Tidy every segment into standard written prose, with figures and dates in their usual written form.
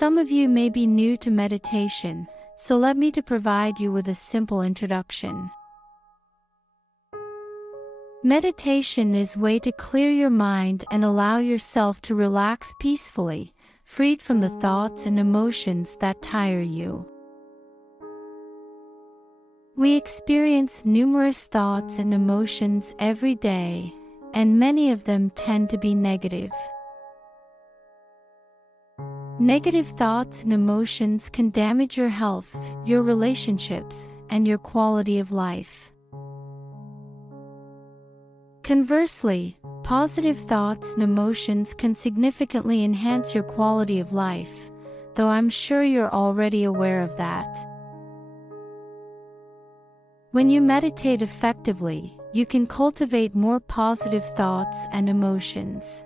Some of you may be new to meditation, so let me to provide you with a simple introduction. Meditation is a way to clear your mind and allow yourself to relax peacefully, freed from the thoughts and emotions that tire you. We experience numerous thoughts and emotions every day, and many of them tend to be negative. Negative thoughts and emotions can damage your health, your relationships, and your quality of life. Conversely, positive thoughts and emotions can significantly enhance your quality of life, though I'm sure you're already aware of that. When you meditate effectively, you can cultivate more positive thoughts and emotions.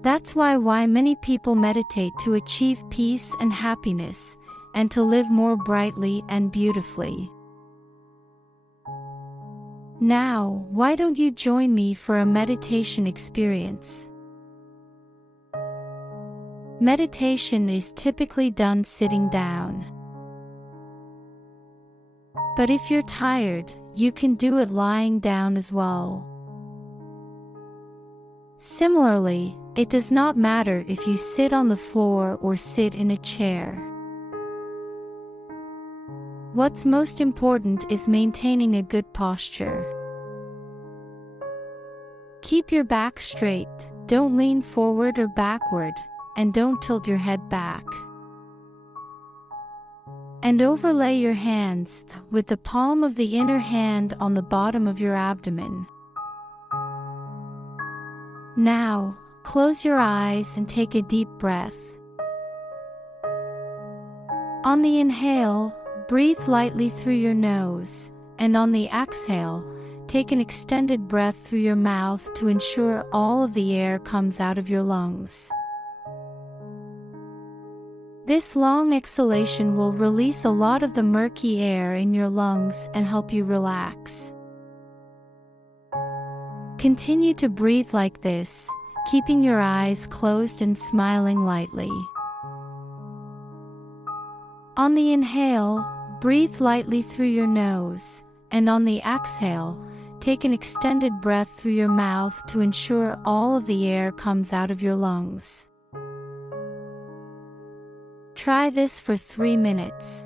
That's why many people meditate to achieve peace and happiness, and to live more brightly and beautifully. Now, why don't you join me for a meditation experience? Meditation is typically done sitting down. But if you're tired, you can do it lying down as well. Similarly, it does not matter if you sit on the floor or sit in a chair. What's most important is maintaining a good posture. Keep your back straight, don't lean forward or backward, and don't tilt your head back. And overlay your hands with the palm of the inner hand on the bottom of your abdomen. Now, close your eyes and take a deep breath. On the inhale, breathe lightly through your nose, and on the exhale, take an extended breath through your mouth to ensure all of the air comes out of your lungs. This long exhalation will release a lot of the murky air in your lungs and help you relax. Continue to breathe like this, keeping your eyes closed and smiling lightly. On the inhale, breathe lightly through your nose, and on the exhale, take an extended breath through your mouth to ensure all of the air comes out of your lungs. Try this for 3 minutes.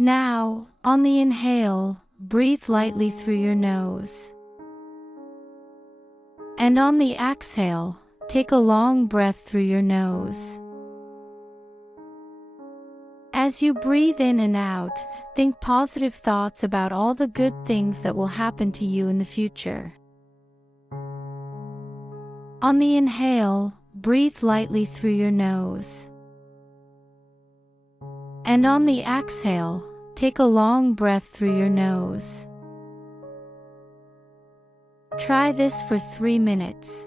Now, on the inhale, breathe lightly through your nose. And on the exhale, take a long breath through your nose. As you breathe in and out, think positive thoughts about all the good things that will happen to you in the future. On the inhale, breathe lightly through your nose. And on the exhale, take a long breath through your nose. Try this for 3 minutes.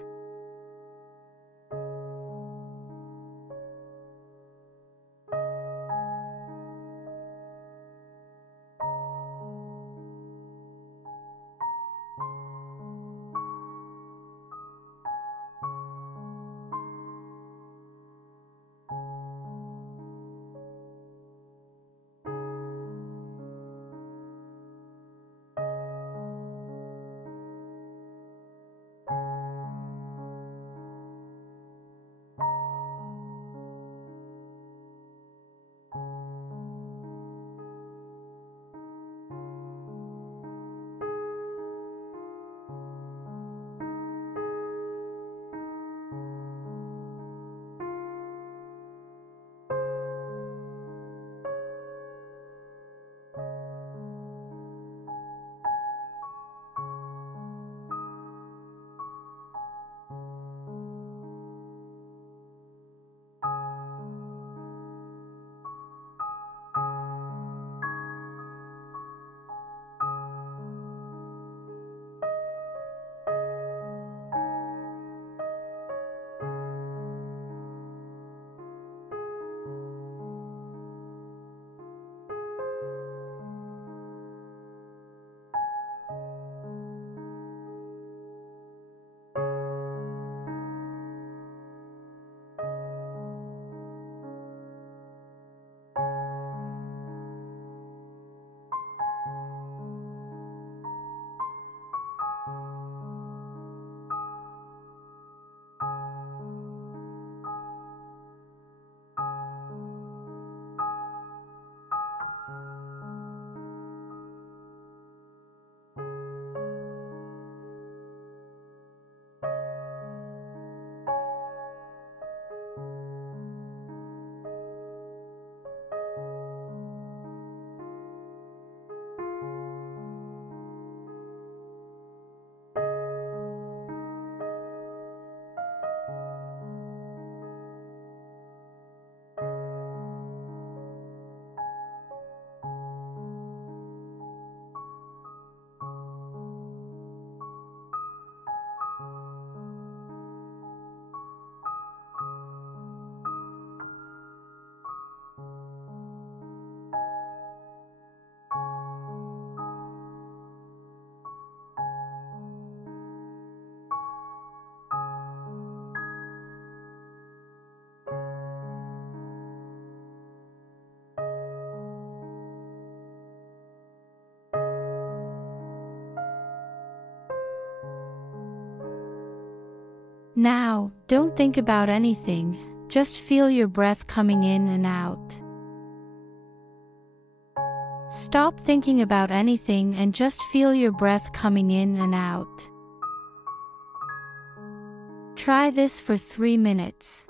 Now, don't think about anything, just feel your breath coming in and out. Stop thinking about anything and just feel your breath coming in and out. Try this for 3 minutes.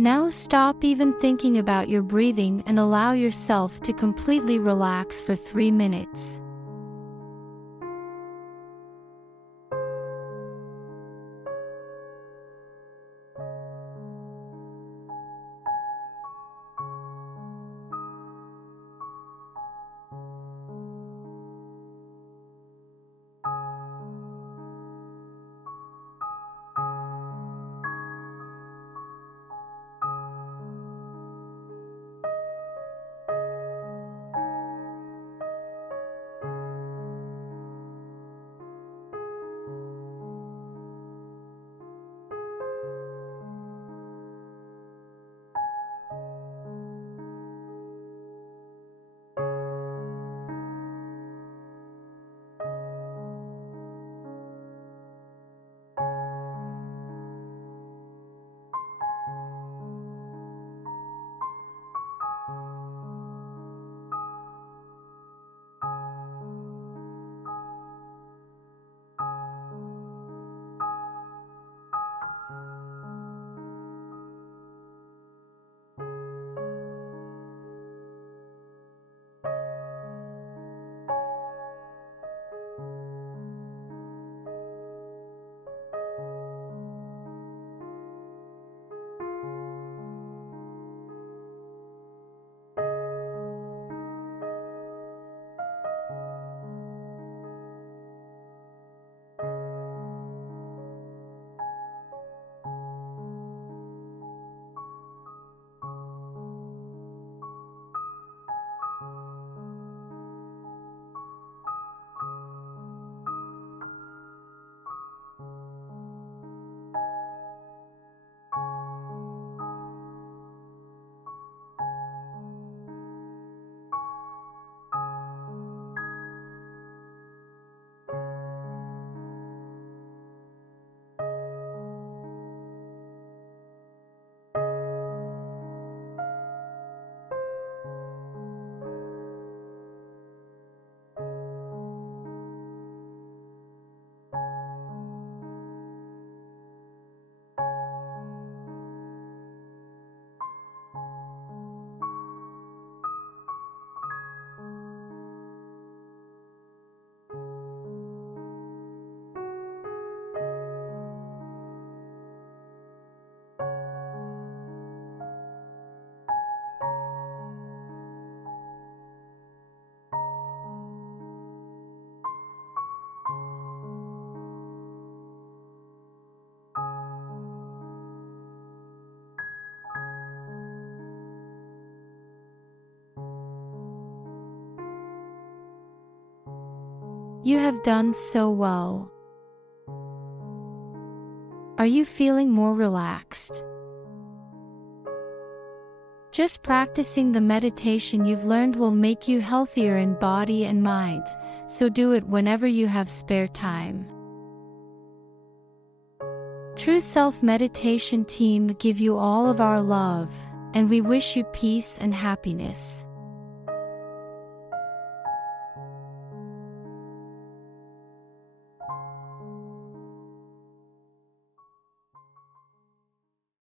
Now stop even thinking about your breathing and allow yourself to completely relax for 3 minutes. You have done so well. Are you feeling more relaxed? Just practicing the meditation you've learned will make you healthier in body and mind, so do it whenever you have spare time. True Self Meditation team give you all of our love, and we wish you peace and happiness.